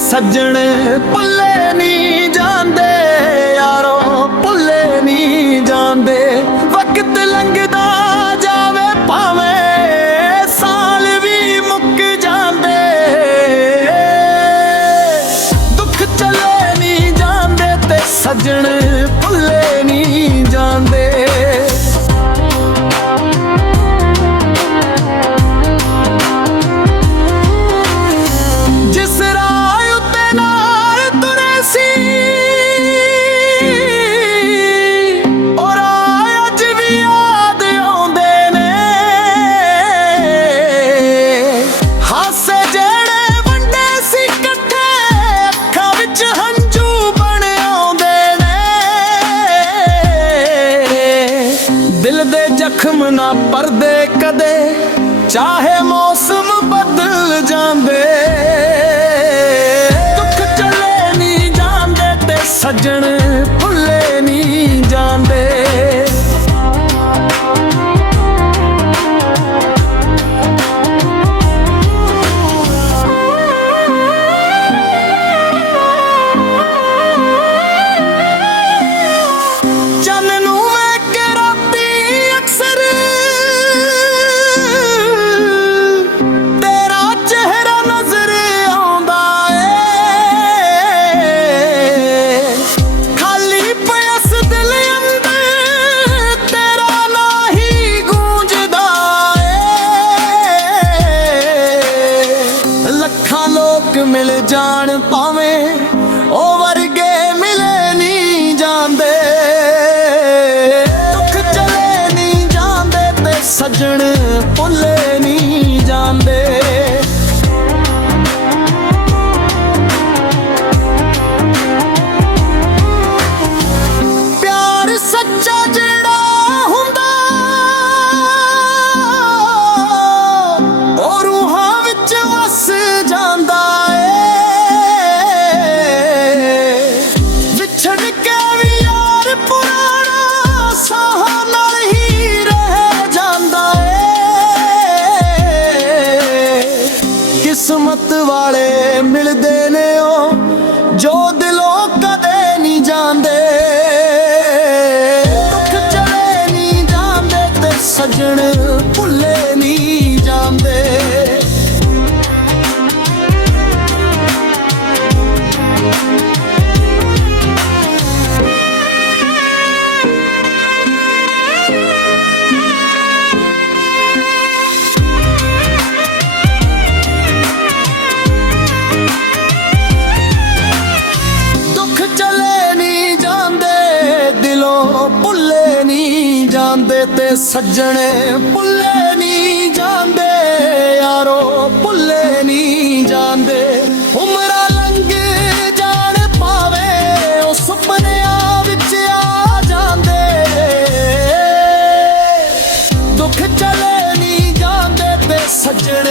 सज्जण भुल्ले नहीं जांदे यारो, भुल्ले नहीं जांदे। वक्त लंघदा जावे भावें साल भी मुक जांदे, दुख चले नहीं जांदे ते सज्जण भुल्ले नहीं जांदे। जख्म ना परदे कदे चाहे मौसम बदल जांदे, दुख चले नहीं जांदे ते सज्जण भुल्ले नहीं जांदे। मिल जान पावें ओ वर्गे मिले नहीं जांदे, दुख चले नहीं जांदे ते सज्जण भुल्ले नहीं जांदे। प्यार सच्चा जेड़ा हुंदा ओ रूहां विच वस जांदा, किस्मत वाले मिलदे ने ओ जो दिलों कदे नहीं जांदे, दुख चले नहीं जांदे ते सज्जण भुल्ले नहीं जांदे। भुल्ले नहीं जांदे ते सज्जण भुल्ले नहीं जांदे यारो, भुल्ले नहीं जांदे। उमरा लंघ जान पावे ओ सुपनियां विच आ जांदे, दुख चले नहीं जांदे ते सज्जण